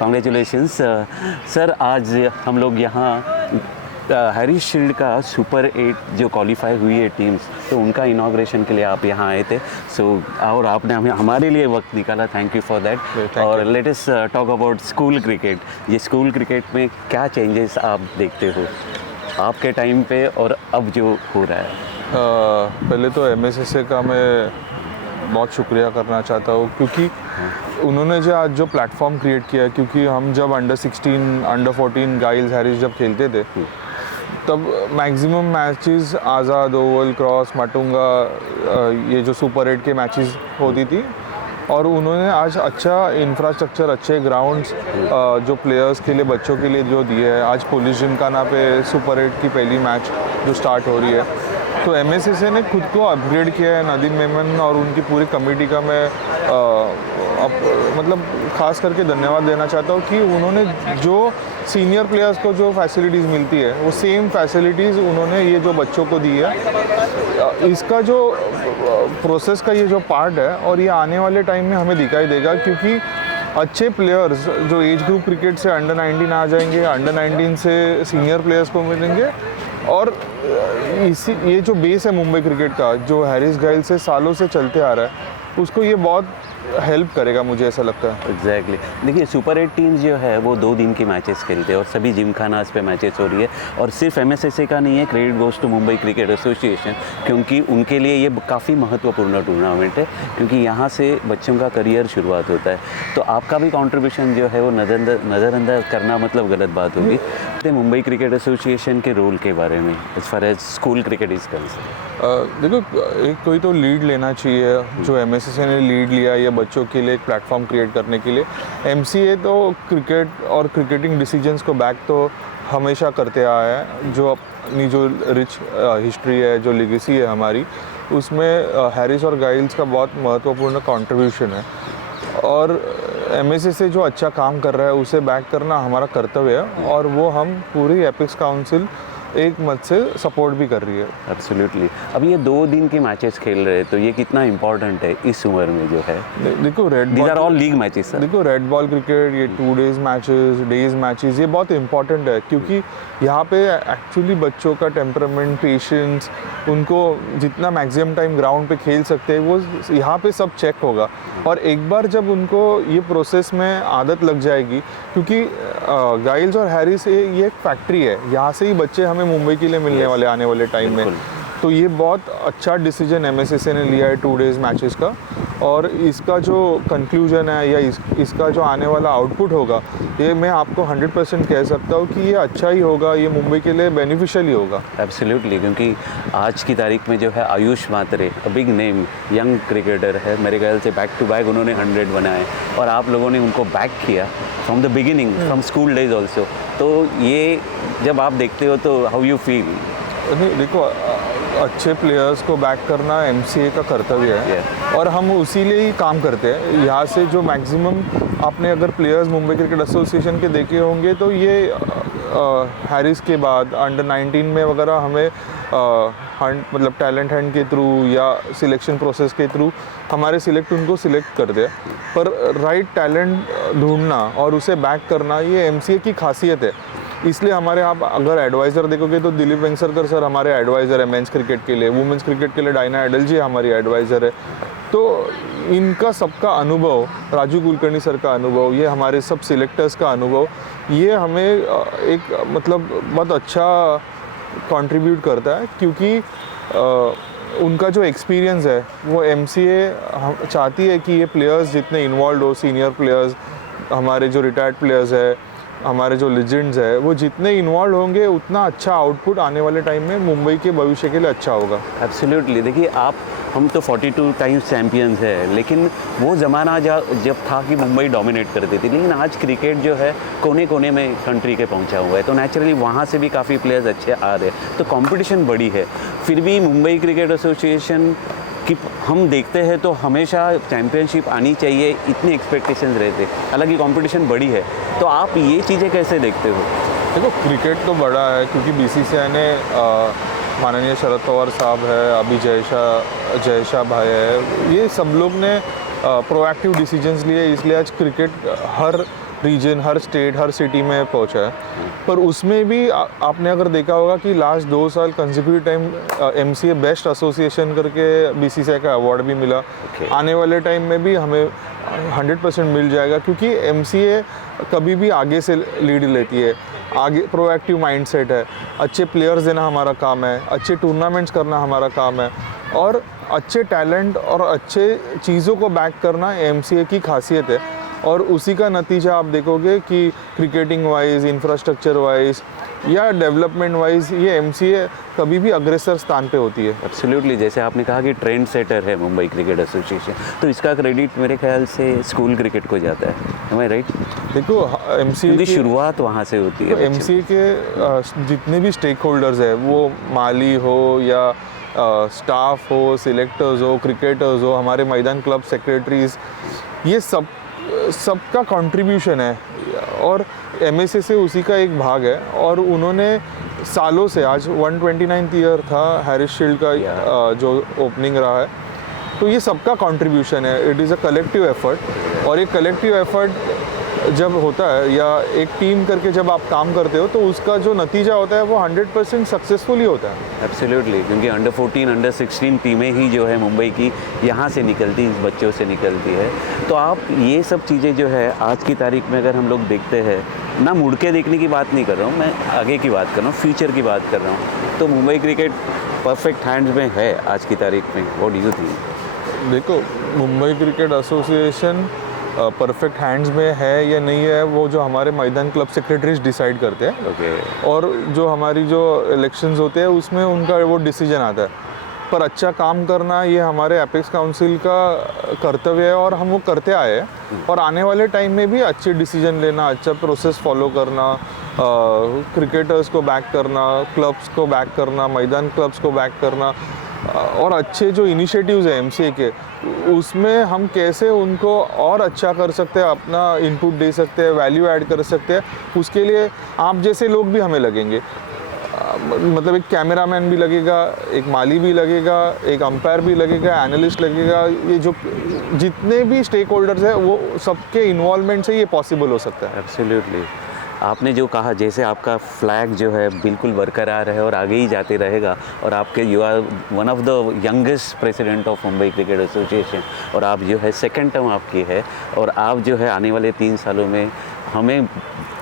Congratulations sir. आज हम लोग यहाँ हैरिस शील्ड का सुपर 8 जो क्वालिफाई हुई है टीम्स, तो उनका इनाग्रेशन के लिए आप यहाँ आए थे। और आपने हमारे लिए वक्त निकाला, थैंक यू फॉर दैट। और let us talk about school cricket. ये स्कूल क्रिकेट में क्या चेंजेस आप देखते हो आपके टाइम पे और अब जो हो रहा है? पहले तो MSSA का मैं बहुत शुक्रिया करना चाहता हूँ, क्योंकि उन्होंने जो आज जो प्लेटफॉर्म क्रिएट किया है। क्योंकि हम जब अंडर 16 अंडर 14 गाइल्स हैरिस जब खेलते थे, तब मैक्सिमम मैचेस आज़ाद, ओवल, क्रॉस, माटुंगा, ये जो सुपर 8 के मैचेस होती थी। और उन्होंने आज अच्छा इंफ्रास्ट्रक्चर, अच्छे ग्राउंड्स जो प्लेयर्स के लिए, बच्चों के लिए जो दिए हैं। आज पुलिस जिमखाना पे सुपर 8 की पहली मैच जो स्टार्ट हो रही है, तो MSSA ने खुद को अपग्रेड किया है। नदीम मेमन और उनकी पूरी कमेटी का मैं मतलब ख़ास करके धन्यवाद देना चाहता हूँ कि उन्होंने जो सीनियर प्लेयर्स को जो फैसिलिटीज़ मिलती है, वो सेम फैसिलिटीज़ उन्होंने ये जो बच्चों को दी है। इसका जो प्रोसेस का ये जो पार्ट है, और ये आने वाले टाइम में हमें दिखाई देगा, क्योंकि अच्छे प्लेयर्स जो एज ग्रुप क्रिकेट से अंडर 19 आ जाएंगे, अंडर 19 से सीनियर प्लेयर्स को मिलेंगे। और ये जो बेस है मुंबई क्रिकेट का, जो हैरिस गाइल से सालों से चलते आ रहा है, उसको ये बहुत हेल्प करेगा, मुझे ऐसा लगता है। एग्जैक्टली। देखिए सुपर 8 टीम्स जो है वो 2 दिन की मैचेस खेलते हैं और सभी जिमखानास पे मैचेस हो रही है। और सिर्फ MSSA का नहीं है, credit goes to Mumbai cricket association, क्योंकि उनके लिए ये काफ़ी महत्वपूर्ण टूर्नामेंट है, क्योंकि यहाँ से बच्चों का करियर शुरुआत होता है। तो आपका भी कंट्रीब्यूशन जो है वो नज़रअंदाज करना मतलब गलत बात होगी। तो मुंबई क्रिकेट एसोसिएशन के रोल के बारे में as far as school cricket is concern, देखो, एक कोई तो लीड लेना चाहिए। जो MSSA ने लीड लिया ये बच्चों के लिए एक प्लेटफॉर्म क्रिएट करने के लिए। MCA तो क्रिकेट और क्रिकेटिंग डिसीजंस को बैक तो हमेशा करते आया है। जो अपनी जो रिच हिस्ट्री है, जो लेगेसी है हमारी, उसमें हैरिस और गाइल्स का बहुत महत्वपूर्ण कंट्रीब्यूशन है। और MSSA जो अच्छा काम कर रहा है उसे बैक करना हमारा कर्तव्य है, और वो हम पूरी एपिक्स काउंसिल एक मत से सपोर्ट भी कर रही है। एब्सोल्युटली। अब ये 2 दिन के मैचेस खेल रहे हैं, तो ये कितना इंपॉर्टेंट है इस उम्र में जो है? देखो, these are all league matches. देखो, रेड बॉल क्रिकेट, ये 2 डेज मैचेस ये बहुत इंपॉर्टेंट है, क्योंकि यहाँ पे एक्चुअली बच्चों का टेम्परामेंट, पेशेंस, उनको जितना मैक्सिमम टाइम ग्राउंड पे खेल सकते हैं, वो यहाँ पे सब चेक होगा। और एक बार जब उनको ये प्रोसेस में आदत लग जाएगी, क्योंकि गाइल्स और हैरिस ये एक फैक्ट्री है, यहाँ से ही बच्चे हमें मुंबई के लिए मिलने वाले आने वाले टाइम में। तो ये बहुत अच्छा डिसीजन MSSA ने लिया है 2 डेज मैचेस का। और इसका जो कंक्लूजन है या इसका जो आने वाला आउटपुट होगा, ये मैं आपको 100% कह सकता हूँ कि ये अच्छा ही होगा, ये मुंबई के लिए बेनिफिशियल ही होगा। एब्सोल्युटली, क्योंकि आज की तारीख में जो है आयुष मात्रे, बिग नेम यंग क्रिकेटर है, मेरे ख्याल से बैक टू बैक उन्होंने 100 बनाए, और आप लोगों ने उनको बैक किया from the beginning, from school days also. तो ये जब आप देखते हो तो हाउ यू फील? देखो, अच्छे प्लेयर्स को बैक करना MCA का कर्तव्य है, और हम उसी लिए ही काम करते हैं। यहाँ से जो मैक्सिमम आपने अगर प्लेयर्स मुंबई क्रिकेट एसोसिएशन के देखे होंगे, तो ये हैरिस के बाद अंडर 19 में वगैरह हमें मतलब टैलेंट हंट के थ्रू या सिलेक्शन प्रोसेस के थ्रू हमारे उनको सिलेक्ट कर दिया। पर राइट टैलेंट ढूंढना और उसे बैक करना, ये MCA की खासियत है। इसलिए हमारे आप अगर एडवाइज़र देखोगे तो दिलीप वेंगसरकर सर हमारे एडवाइज़र है मेंस क्रिकेट के लिए, वुमेंस क्रिकेट के लिए डायना एडल जी हमारी एडवाइज़र है। तो इनका सबका अनुभव, राजू कुलकर्णी सर का अनुभव, ये हमारे सब सिलेक्टर्स का अनुभव, ये हमें एक मतलब बहुत अच्छा कंट्रीब्यूट करता है, क्योंकि उनका जो एक्सपीरियंस है वो MCA चाहती है कि ये प्लेयर्स जितने इन्वॉल्व हो, सीनियर प्लेयर्स, हमारे जो रिटायर्ड प्लेयर्स है, हमारे जो लेजेंड्स है, वो जितने इन्वॉल्व होंगे उतना अच्छा आउटपुट आने वाले टाइम में मुंबई के भविष्य के लिए अच्छा होगा। एब्सोल्युटली। देखिए, हम तो 42 टाइम्स चैम्पियंस है, लेकिन वो ज़माना जब था कि मुंबई डोमिनेट करती थी, लेकिन आज क्रिकेट जो है कोने कोने में कंट्री के पहुंचा हुआ है, तो नेचुरली वहाँ से भी काफ़ी प्लेयर्स अच्छे आ रहे हैं, तो कंपटीशन बड़ी है। फिर भी मुंबई क्रिकेट एसोसिएशन कि हम देखते हैं तो हमेशा चैम्पियनशिप आनी चाहिए, इतनी एक्सपेक्टेशंस रहते, हालांकि कंपटीशन बड़ी है। तो आप ये चीज़ें कैसे देखते हो? देखो, क्रिकेट तो बड़ा है, क्योंकि BCCI ने माननीय शरद पवार साहब है, अभी जयशाह भाई है, ये सब लोग ने प्रोएक्टिव डिसीजंस लिए, इसलिए आज क्रिकेट हर रीजन, हर स्टेट, हर सिटी में पहुंचा है। पर उसमें भी आपने अगर देखा होगा कि लास्ट 2 साल consecutive time MCA best association करके BCCI का अवार्ड भी मिला। आने वाले टाइम में भी हमें 100% मिल जाएगा, क्योंकि MCA कभी भी आगे से लीड लेती है, आगे प्रोएक्टिव माइंडसेट है, अच्छे प्लेयर्स देना हमारा काम है, अच्छे टूर्नामेंट्स करना हमारा काम है, और अच्छे टैलेंट और अच्छे चीज़ों को बैक करना MCA की खासियत है। और उसी का नतीजा आप देखोगे कि क्रिकेटिंग वाइज, इंफ्रास्ट्रक्चर वाइज या डेवलपमेंट वाइज ये MCA कभी भी अग्रेसर स्थान पे होती है। एब्सोल्युटली, जैसे आपने कहा कि ट्रेंड सेटर है मुंबई क्रिकेट एसोसिएशन, तो इसका क्रेडिट मेरे ख्याल से स्कूल क्रिकेट को जाता है, एम आई राइट? देखो MCA की शुरुआत वहाँ से होती है। तो MCA के जितने भी स्टेक होल्डर्स है, वो माली हो या स्टाफ हो, सिलेक्टर्स हो, क्रिकेटर्स हो, हमारे मैदान क्लब सेक्रेटरीज, ये सबका कंट्रीब्यूशन है, और MSA से उसी का एक भाग है। और उन्होंने सालों से, आज 129th ईयर था हैरिस शील्ड का जो ओपनिंग रहा है, तो ये सबका कंट्रीब्यूशन है। It is a collective effort, और ये कलेक्टिव एफर्ट जब होता है या एक टीम करके जब आप काम करते हो, तो उसका जो नतीजा होता है वो 100% सक्सेसफुल ही होता है। एब्सोल्युटली, क्योंकि अंडर 14, अंडर 16 टीमें ही जो है मुंबई की यहाँ से निकलती, इस बच्चों से निकलती है। तो आप ये सब चीज़ें जो है आज की तारीख में अगर हम लोग देखते हैं ना, मुड़ के देखने की बात नहीं कर रहा हूँ मैं, आगे की बात कर रहा हूँ, फ्यूचर की बात कर रहा हूँ, तो मुंबई क्रिकेट परफेक्ट हैंड्स में है आज की तारीख में। What do you think? देखो, Mumbai cricket association perfect hands में है या नहीं है, वो जो हमारे मैदान क्लब सेक्रेटरीज डिसाइड करते हैं। और जो हमारी जो इलेक्शंस होते हैं उसमें उनका वो डिसीजन आता है। पर अच्छा काम करना ये हमारे एपेक्स काउंसिल का कर्तव्य है, और हम वो करते आए हैं। और आने वाले टाइम में भी अच्छे डिसीजन लेना, अच्छा प्रोसेस फॉलो करना, क्रिकेटर्स को बैक करना, क्लब्स को बैक करना, मैदान क्लब्स को बैक करना, और अच्छे जो इनिशिएटिव्स हैं MCA के, उसमें हम कैसे उनको और अच्छा कर सकते हैं, अपना इनपुट दे सकते हैं, वैल्यू ऐड कर सकते हैं, उसके लिए आप जैसे लोग भी हमें लगेंगे। मतलब एक कैमरामैन भी लगेगा, एक माली भी लगेगा, एक अंपायर भी लगेगा, एनालिस्ट लगेगा। ये जो जितने भी स्टेक होल्डर्स हैं, वो सबके इन्वॉल्वमेंट से ये पॉसिबल हो सकता है। एब्सोल्युटली, आपने जो कहा, जैसे आपका फ्लैग जो है बिल्कुल बरकरार है और आगे ही जाते रहेगा, और आपके you are one of the youngest president of Mumbai cricket association, और आप जो है सेकंड टर्म आपकी है, और आप जो है आने वाले 3 सालों में, हमें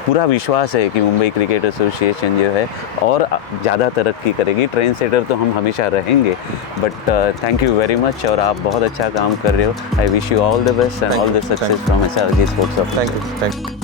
पूरा विश्वास है कि मुंबई क्रिकेट एसोसिएशन जो है और ज़्यादा तरक्की करेगी। ट्रेंड सेटर तो हम हमेशा रहेंगे, but thank you very much, और आप बहुत अच्छा काम कर रहे हो। I wish you all the best and all the success from SRG sports of. Thank you.